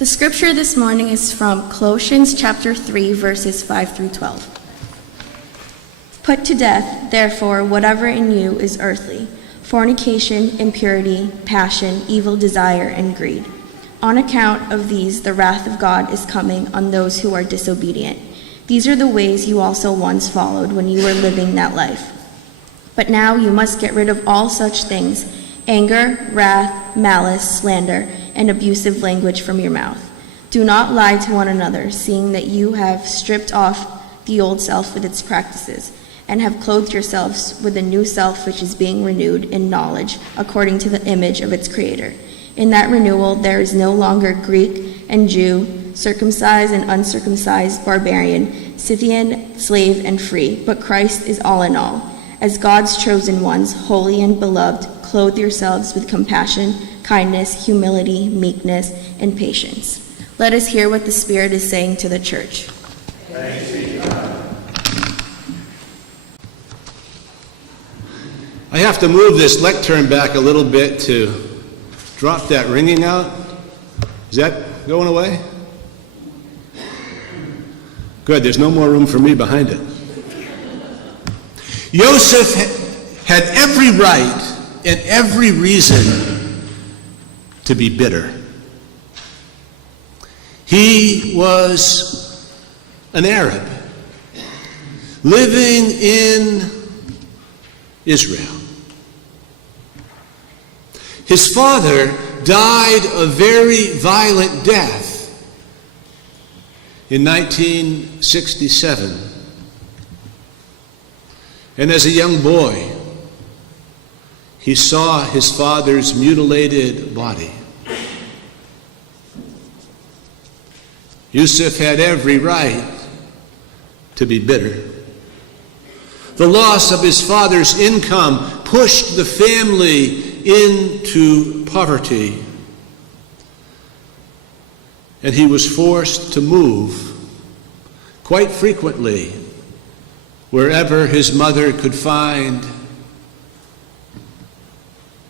The scripture this morning is from Colossians chapter 3, verses 5 through 12. Put to death, therefore, whatever in you is earthly: fornication, impurity, passion, evil desire, and greed. On account of these, the wrath of God is coming on those who are disobedient. These are the ways you also once followed when you were living that life. But now you must get rid of all such things: anger, wrath, malice, slander, and abusive language from your mouth. Do not lie to one another, seeing that you have stripped off the old self with its practices, and have clothed yourselves with a new self which is being renewed in knowledge according to the image of its creator. In that renewal there is no longer Greek and Jew, circumcised and uncircumcised, barbarian, Scythian, slave and free, but Christ is all in all. As God's chosen ones, holy and beloved, clothe yourselves with compassion, kindness, humility, meekness, and patience. Let us hear what the Spirit is saying to the church. Thanks be to God. I have to move this lectern back a little bit to drop that ringing out. Is that going away? Good, there's no more room for me behind it. Joseph had every right and every reason to be bitter. He was an Arab living in Israel. His father died a very violent death in 1967. And as a young boy, he saw his father's mutilated body. Yusuf had every right to be bitter. The loss of his father's income pushed the family into poverty, and he was forced to move quite frequently wherever his mother could find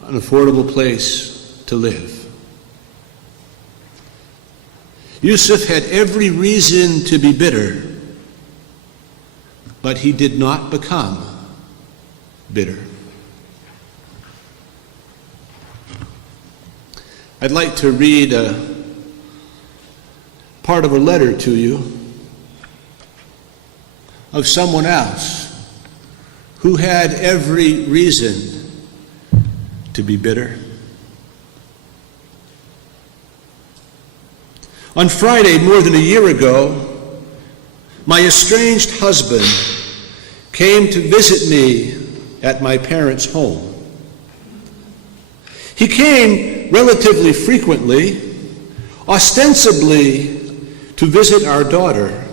an affordable place to live. Yusuf had every reason to be bitter, but he did not become bitter. I'd like to read a part of a letter to you of someone else who had every reason to be bitter. On Friday, more than a year ago, my estranged husband came to visit me at my parents' home. He came relatively frequently, ostensibly to visit our daughter,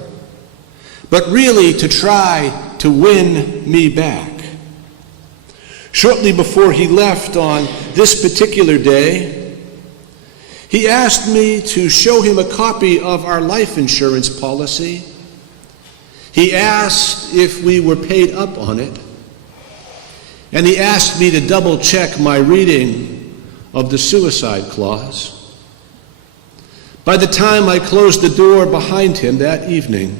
but really to try to win me back. Shortly before he left on this particular day, he asked me to show him a copy of our life insurance policy. He asked if we were paid up on it, and he asked me to double check my reading of the suicide clause. By the time I closed the door behind him that evening,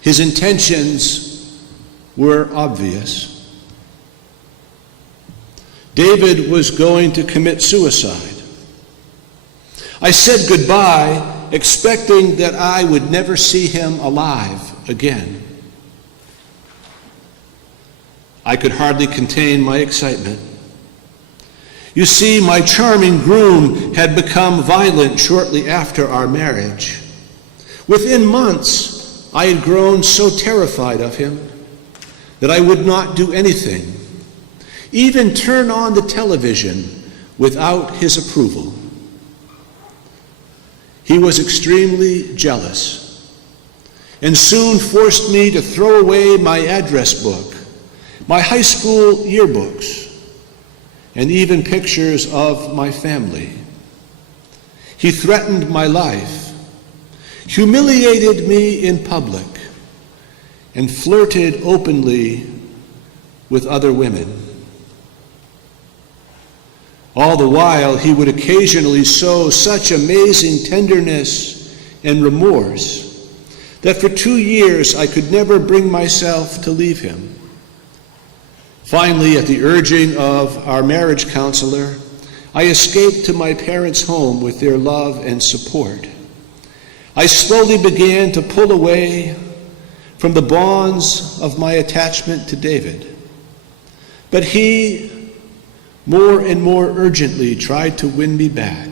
his intentions were obvious. David was going to commit suicide. I said goodbye, expecting that I would never see him alive again. I could hardly contain my excitement. You see, my charming groom had become violent shortly after our marriage. Within months, I had grown so terrified of him that I would not do anything, even turn on the television without his approval. He was extremely jealous and soon forced me to throw away my address book, my high school yearbooks, and even pictures of my family. He threatened my life, humiliated me in public, and flirted openly with other women. All the while, he would occasionally show such amazing tenderness and remorse that for 2 years I could never bring myself to leave him. Finally, at the urging of our marriage counselor, I escaped to my parents' home with their love and support. I slowly began to pull away from the bonds of my attachment to David. But he, more and more urgently, tried to win me back.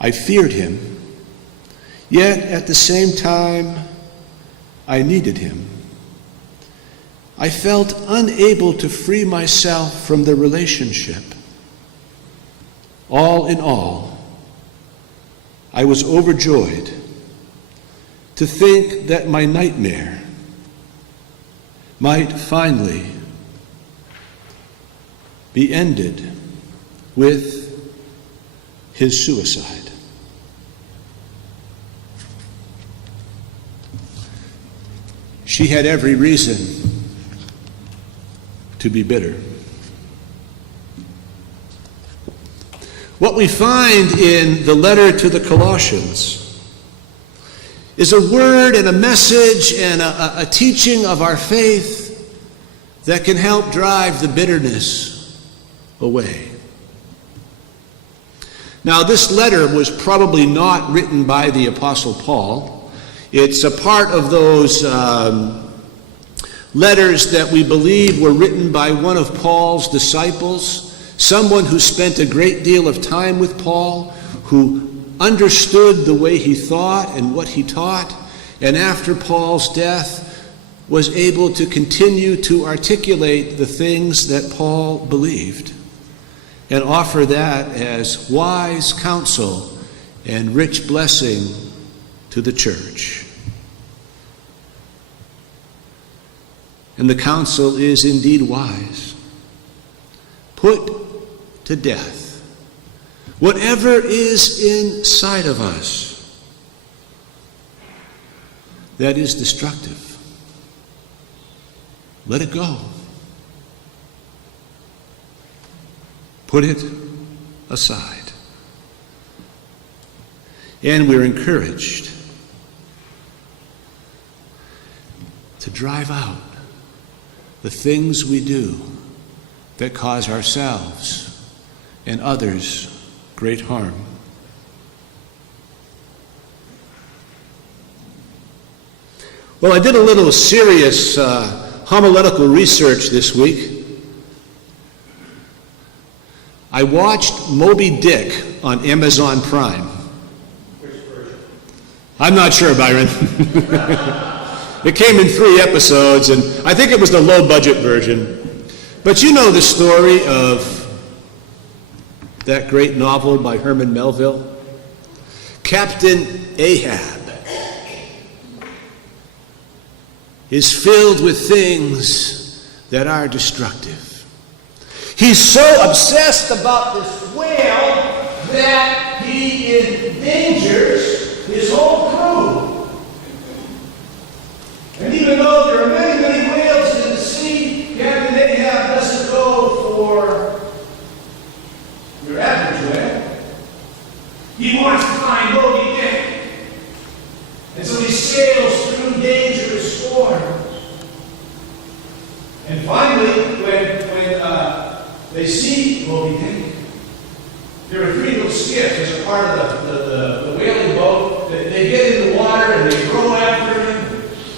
I feared him, yet at the same time, I needed him. I felt unable to free myself from the relationship. All in all, I was overjoyed to think that my nightmare might finally be ended with his suicide. She had every reason to be bitter. What we find in the letter to the Colossians is a word and a message and a teaching of our faith that can help drive the bitterness away. Now, this letter was probably not written by the Apostle Paul. It's a part of those letters that we believe were written by one of Paul's disciples, someone who spent a great deal of time with Paul, who understood the way he thought and what he taught, and after Paul's death was able to continue to articulate the things that Paul believed and offer that as wise counsel and rich blessing to the church. And the counsel is indeed wise. Put to death whatever is inside of us that is destructive. Let it go. Put it aside. And we're encouraged to drive out the things we do that cause ourselves and others great harm. Well, I did a little serious homiletical research this week. I watched Moby Dick on Amazon Prime. Which version? I'm not sure, Byron. It came in 3 episodes, and I think it was the low-budget version. But you know the story of that great novel by Herman Melville, Captain Ahab is filled with things that are destructive. He's so obsessed about this whale that he endangers his whole crew. And even though there are many, many whales in the sea, Captain Ahab doesn't go for your average whale. He wants to find Moby Dick. And so he sails through dangerous storms. And finally, when they see Moby Dick, there are 3 little skiffs as a part of the whaling boat. They get in the water and they row after him.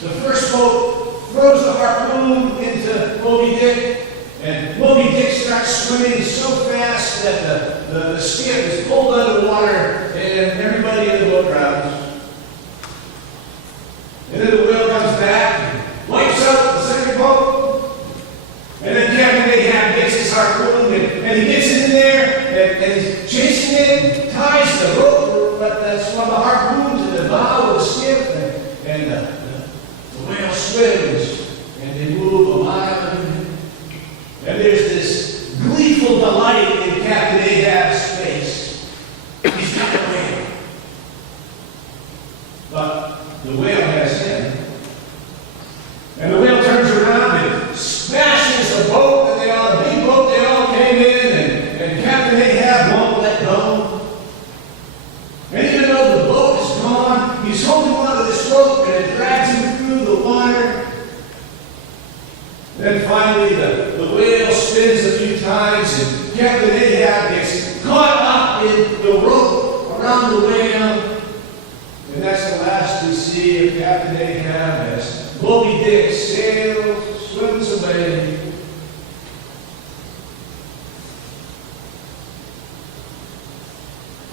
The first boat throws the harpoon into Moby Dick, and Moby Dick starts swimming so fast that the skiff is pulled under the water and everybody in the boat drowns. And then the whale comes back and wipes out the second boat. And then Captain Ahab gets his harpoon and he gets in there and he's chasing it, ties the rope that's from the harpoon to the bow of the skiff, and the whale swims and they move a mile. And there's this gleeful delight in Captain Ahab's face. He's got the whale. But the whale has him. And the whale turns around and smashes the boat that the big boat they all came in, and Captain Captain Ahab gets caught up in the rope around the whale. And that's the last we see of Captain Ahab as Moby Dick sails, swims away.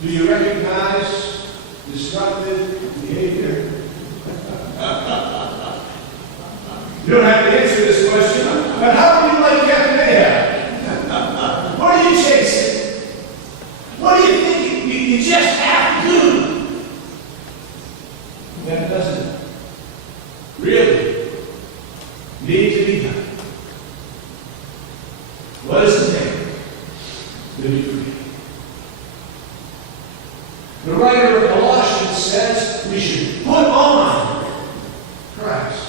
Do you recognize destructive behavior? You don't have to answer this question, but how do you like Captain Ahab? What are you chasing? What do you think you just have to do? That doesn't really need to be done. What does it take to be free? The writer of Colossians says we should put on Christ.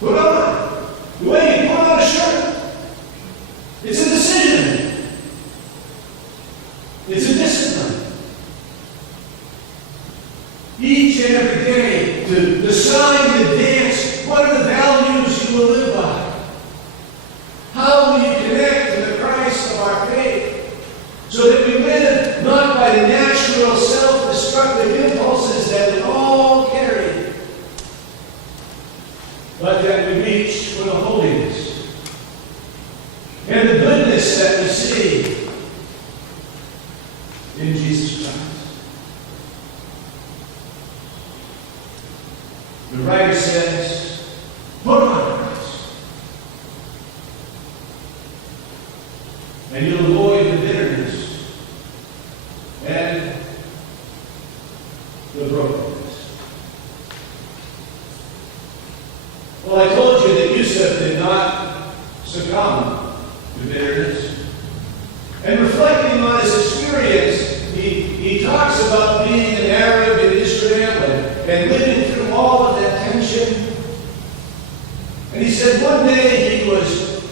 Put on. The way you put on a shirt. It's a decision. It's a discipline. Each and every day to decide in advance what are the values you will live by. How will you connect to the Christ of our faith so that we live not by the natural self-destructive impulses that we all carry, but that we reach for the holiness and the goodness that we see in Jesus Christ. The writer says, put on Christ, and you'll avoid the bitterness and the brokenness. Well, I told you that Yusuf did not succumb to bitterness. And reflecting on his experience, he talks about being an Arab in Israel and living through all of that tension. And he said one day he was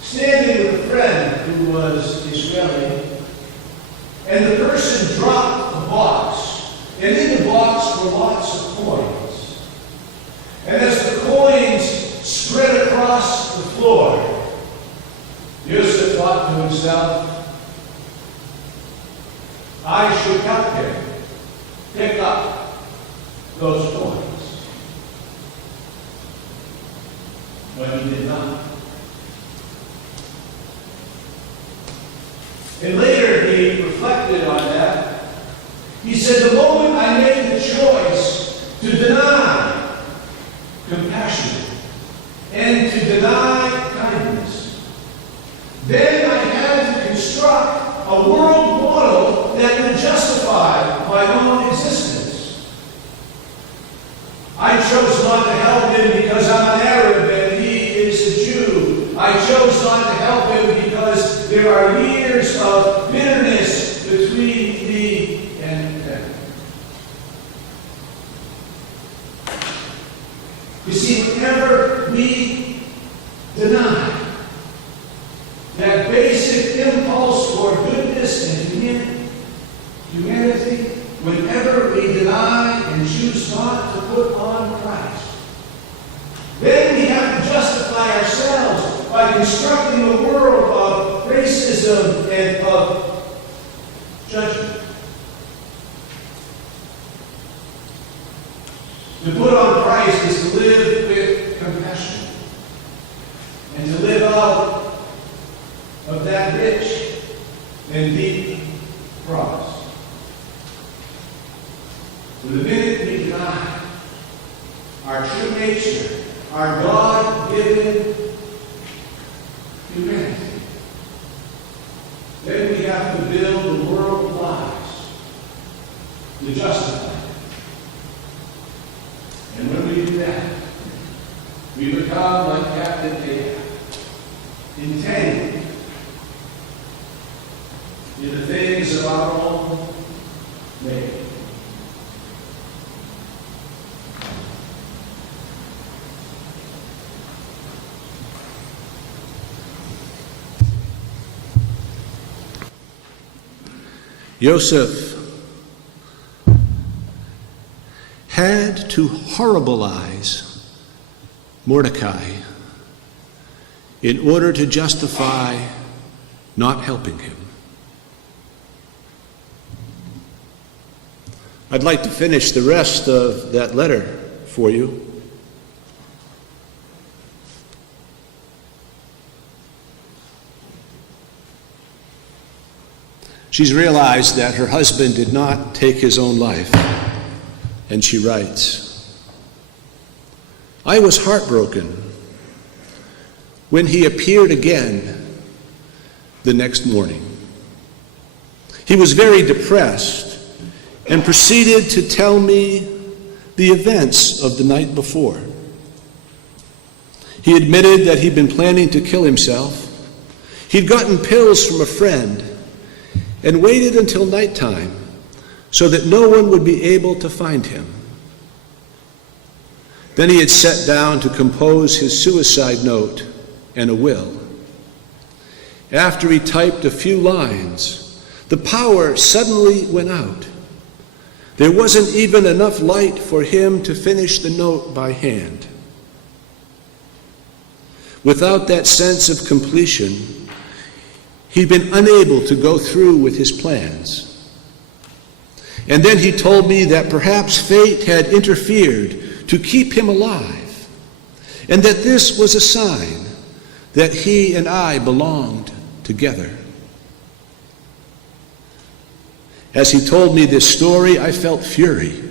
standing with a friend who was Israeli, and the person dropped a box, and in the box were lots of coins. And as the coins spread across the floor, Yusuf thought to himself, I should help him pick up those coins. But he did not. And later he reflected on that. He said, the moment I made the choice to deny compassion and to deny kindness, then I had to construct a world model that would justify my own existence. I chose not to help him because I'm an Arab and he is a Jew. I chose not to help him because there are years of bitterness between me and him. You see, whenever we deny that basic impulse for goodness and humanity, whenever we deny and choose not to put on Christ, then we have to justify ourselves by constructing a world of racism and of judgment. To put on Christ is to live with compassion and to live out of that rich and deep promise. The minute we deny our true nature, our God-given humanity, then we have to build the world of lies to justify it. And when we do that, we become like Captain Ahab, entangled in the things of our own making. Joseph had to horribilize Mordecai in order to justify not helping him. I'd like to finish the rest of that letter for you. She's realized that her husband did not take his own life, and she writes, "I was heartbroken when he appeared again the next morning. He was very depressed and proceeded to tell me the events of the night before. He admitted that he'd been planning to kill himself. He'd gotten pills from a friend and waited until nighttime so that no one would be able to find him. Then he had sat down to compose his suicide note and a will. After he typed a few lines, the power suddenly went out. There wasn't even enough light for him to finish the note by hand. Without that sense of completion, he'd been unable to go through with his plans. And then he told me that perhaps fate had interfered to keep him alive, and that this was a sign that he and I belonged together. As he told me this story, I felt fury.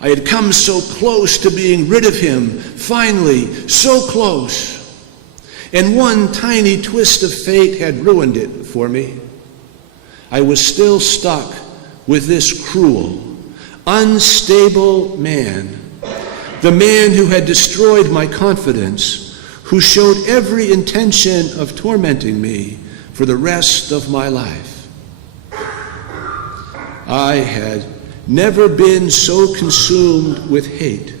I had come so close to being rid of him, finally, so close. And one tiny twist of fate had ruined it for me. I was still stuck with this cruel, unstable man, the man who had destroyed my confidence, who showed every intention of tormenting me for the rest of my life. I had never been so consumed with hate.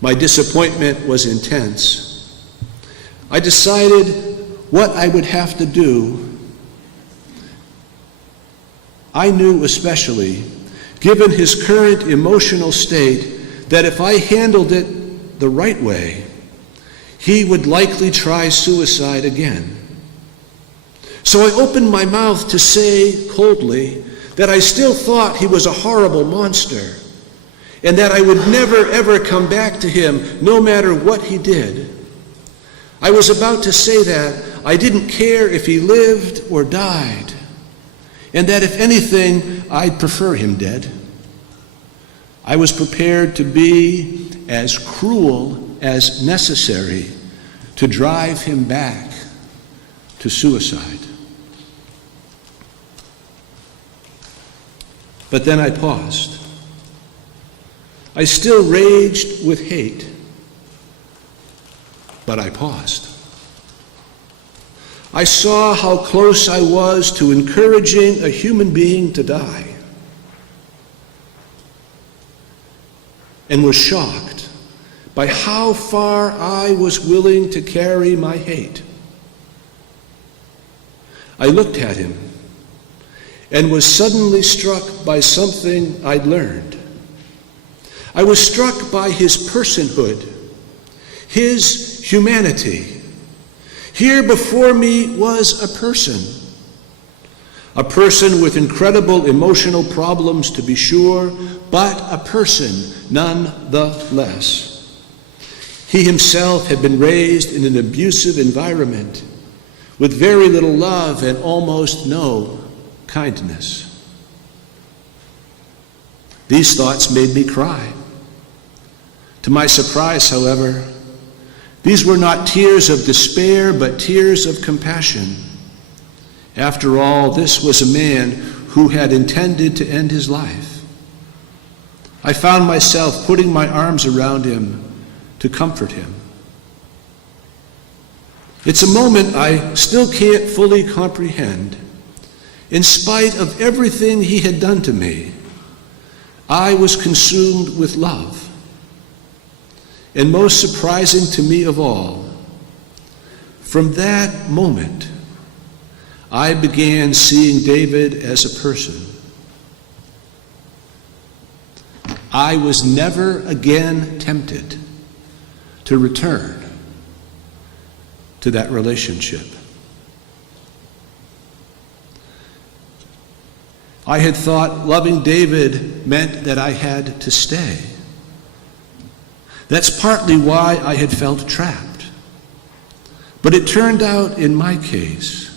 My disappointment was intense. I decided what I would have to do. I knew especially, given his current emotional state, that if I handled it the right way, he would likely try suicide again. So I opened my mouth to say coldly that I still thought he was a horrible monster, and that I would never ever come back to him no matter what he did. I was about to say that I didn't care if he lived or died, and that if anything, I'd prefer him dead. I was prepared to be as cruel as necessary to drive him back to suicide. But then I paused. I still raged with hate, but I paused. I saw how close I was to encouraging a human being to die, and was shocked by how far I was willing to carry my hate. I looked at him and was suddenly struck by something I'd learned. I was struck by his personhood, his humanity. Here before me was a person with incredible emotional problems, to be sure, but a person nonetheless. He himself had been raised in an abusive environment with very little love and almost no kindness. These thoughts made me cry. To my surprise, however, these were not tears of despair, but tears of compassion. After all, this was a man who had intended to end his life. I found myself putting my arms around him to comfort him. It's a moment I still can't fully comprehend. In spite of everything he had done to me, I was consumed with love. And most surprising to me of all, from that moment, I began seeing David as a person. I was never again tempted to return to that relationship. I had thought loving David meant that I had to stay. That's partly why I had felt trapped. But it turned out in my case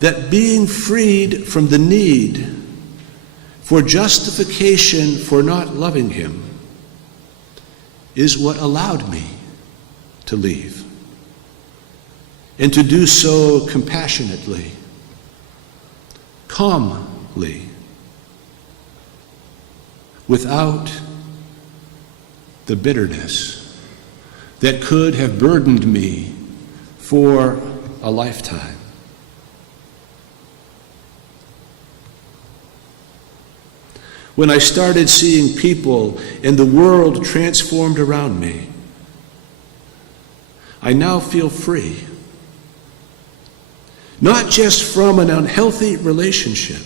that being freed from the need for justification for not loving him is what allowed me to leave, and to do so compassionately, calmly, without the bitterness that could have burdened me for a lifetime. When I started seeing people and the world transformed around me, I now feel free. Not just from an unhealthy relationship,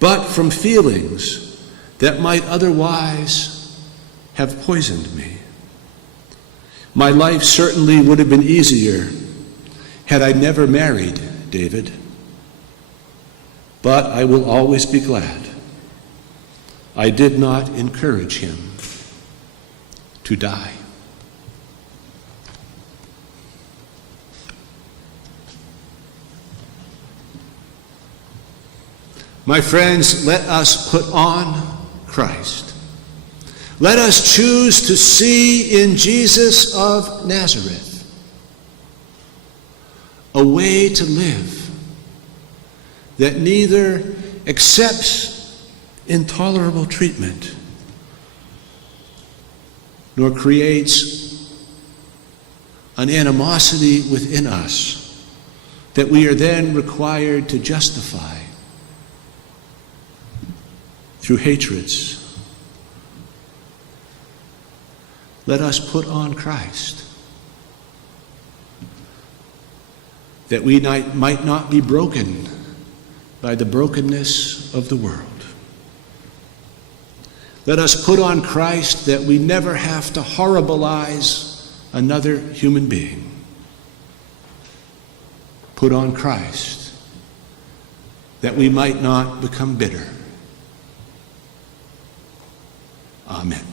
but from feelings that might otherwise have poisoned me. My life certainly would have been easier had I never married David, but I will always be glad I did not encourage him to die. My friends, let us put on Christ. Let us choose to see in Jesus of Nazareth a way to live that neither accepts intolerable treatment nor creates an animosity within us that we are then required to justify through hatreds. Let us put on Christ, that we might not be broken by the brokenness of the world. Let us put on Christ that we never have to horribilize another human being. Put on Christ that we might not become bitter. Amen.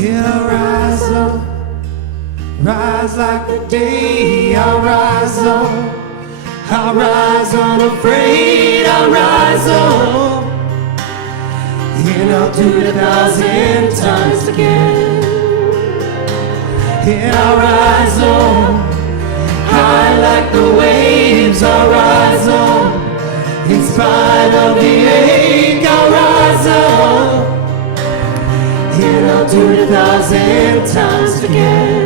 Yeah, I'll rise up, rise like the day. I'll rise up, I'll rise unafraid. I'll rise up, and I'll do it 1,000 times again. Yeah, I'll rise up, high like the waves. I'll rise up, in spite of the ache. I'll rise up, and I'll do it 1,000 times again.